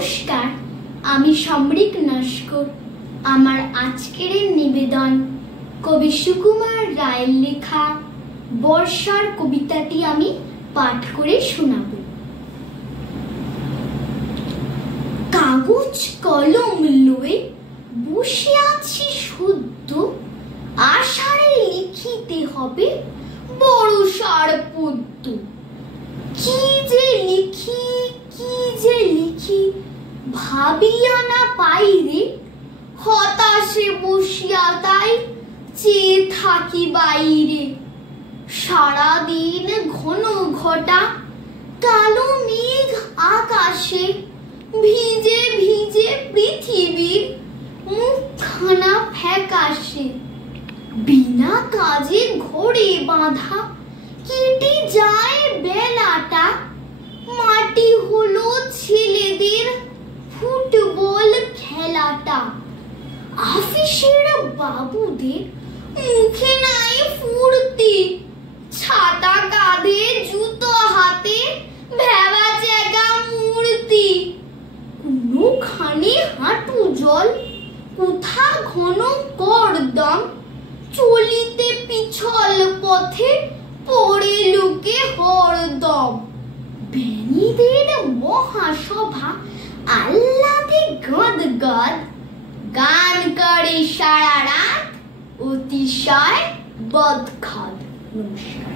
নমস্কার, আমি সমরিক নস্কর। আমার আজকের নিবেদন কবি সুকুমার রায়ের লেখা বর্ষার কবিতাটি আমি পাঠ করে শোনাব। কাগজ কলম লয়ে বসে আছি শুদ্ধ, আষাঢ়ে লিখিতে হবে বর্ষার পদ্য। কি যে লিখি ভাবিয়া না পাইরে, হতাশে বসিয়া তাই চেয়ে থাকি বাইরে। সারাদিন ঘন ঘটা কালো মেঘ আকাশে, ভিজে ভিজে পৃথিবীর মুখখানা ফ্যাকাশে। বিনা কাজে ঘরে বাঁধা কেটে যায় বেলাটা, মাটি হলো ছেলেদের ফুটবল খেলাটা। আফিসের বাবুদের মুখে নাই ফুর্তি, ছাতা কাঁধে জুতো হাতে ভেবা জায়গা মূর্তি। কোনোখানে হাঁটু জল, কোথা ঘন করদম, চলিতে পিছল পথে পড়ে লোকে হরদম। বেনিদের মহাসভা আহ্লাদে গদগদ, গান করে সারা রাত অতিশয় বদখদ। নমস্কার।